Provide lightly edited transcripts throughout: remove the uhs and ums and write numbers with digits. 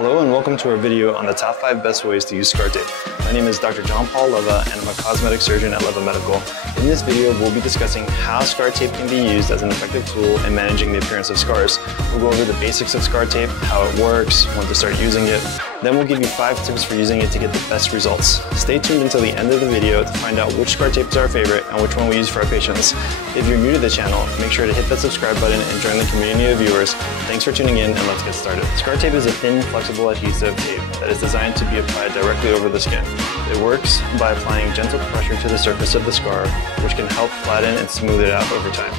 Hello and welcome to our video on the top 5 best ways to use scar tape. My name is Dr. John Paul Leva and I'm a cosmetic surgeon at Leva Medical. In this video, we'll be discussing how scar tape can be used as an effective tool in managing the appearance of scars. We'll go over the basics of scar tape, how it works, when to start using it. Then we'll give you 5 tips for using it to get the best results. Stay tuned until the end of the video to find out which scar tape is our favorite and which one we use for our patients. If you're new to the channel, make sure to hit that subscribe button and join the community of viewers. Thanks for tuning in and let's get started. Scar tape is a thin, flexible adhesive tape that is designed to be applied directly over the skin. It works by applying gentle pressure to the surface of the scar, which can help flatten and smooth it out over time.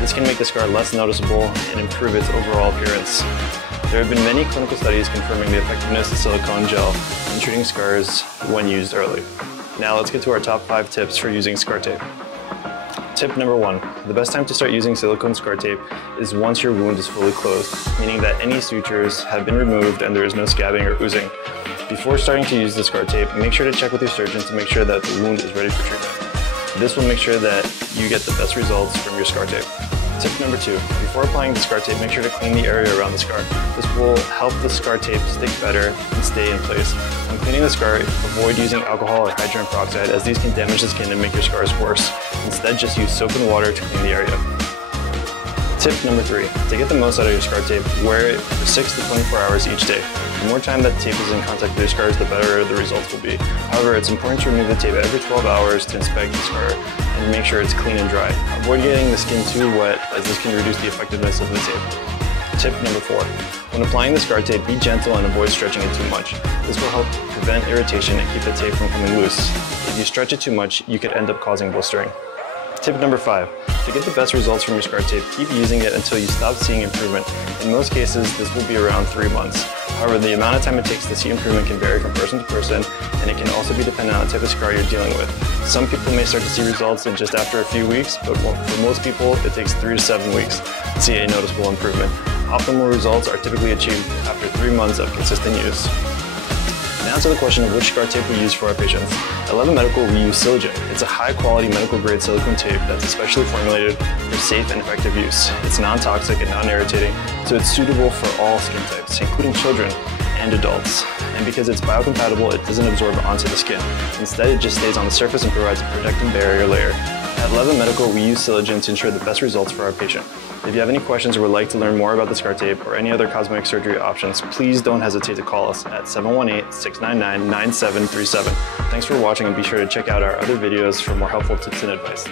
This can make the scar less noticeable and improve its overall appearance. There have been many clinical studies confirming the effectiveness of silicone gel in treating scars when used early. Now let's get to our top 5 tips for using scar tape. Tip number 1, the best time to start using silicone scar tape is once your wound is fully closed, meaning that any sutures have been removed and there is no scabbing or oozing. Before starting to use the scar tape, make sure to check with your surgeon to make sure that the wound is ready for treatment. This will make sure that you get the best results from your scar tape. Tip number 2, before applying the scar tape, make sure to clean the area around the scar. This will help the scar tape stick better and stay in place. When cleaning the scar, avoid using alcohol or hydrogen peroxide as these can damage the skin and make your scars worse. Instead, just use soap and water to clean the area. Tip number 3, to get the most out of your scar tape, wear it for 6 to 24 hours each day. The more time that tape is in contact with your scars, the better the results will be. However, it's important to remove the tape every 12 hours to inspect the scar and make sure it's clean and dry. Avoid getting the skin too wet as this can reduce the effectiveness of the tape. Tip number 4, when applying the scar tape, be gentle and avoid stretching it too much. This will help prevent irritation and keep the tape from coming loose. If you stretch it too much, you could end up causing blistering. Tip number 5, to get the best results from your scar tape, keep using it until you stop seeing improvement. In most cases, this will be around 3 months. However, the amount of time it takes to see improvement can vary from person to person, and it can also be dependent on the type of scar you're dealing with. Some people may start to see results in just after a few weeks, but for most people, it takes 3 to 7 weeks to see a noticeable improvement. Optimal results are typically achieved after 3 months of consistent use. Now to the question of which scar tape we use for our patients. At Leva Medical, we use Silicone. It's a high-quality medical-grade silicone tape that's especially formulated for safe and effective use. It's non-toxic and non-irritating, so it's suitable for all skin types, including children and adults. And because it's biocompatible, it doesn't absorb onto the skin. Instead, it just stays on the surface and provides a protective barrier layer. At Leva Medical, we use Silicone to ensure the best results for our patient. If you have any questions or would like to learn more about the scar tape or any other cosmetic surgery options, please don't hesitate to call us at 718-699-9737. Thanks for watching and be sure to check out our other videos for more helpful tips and advice.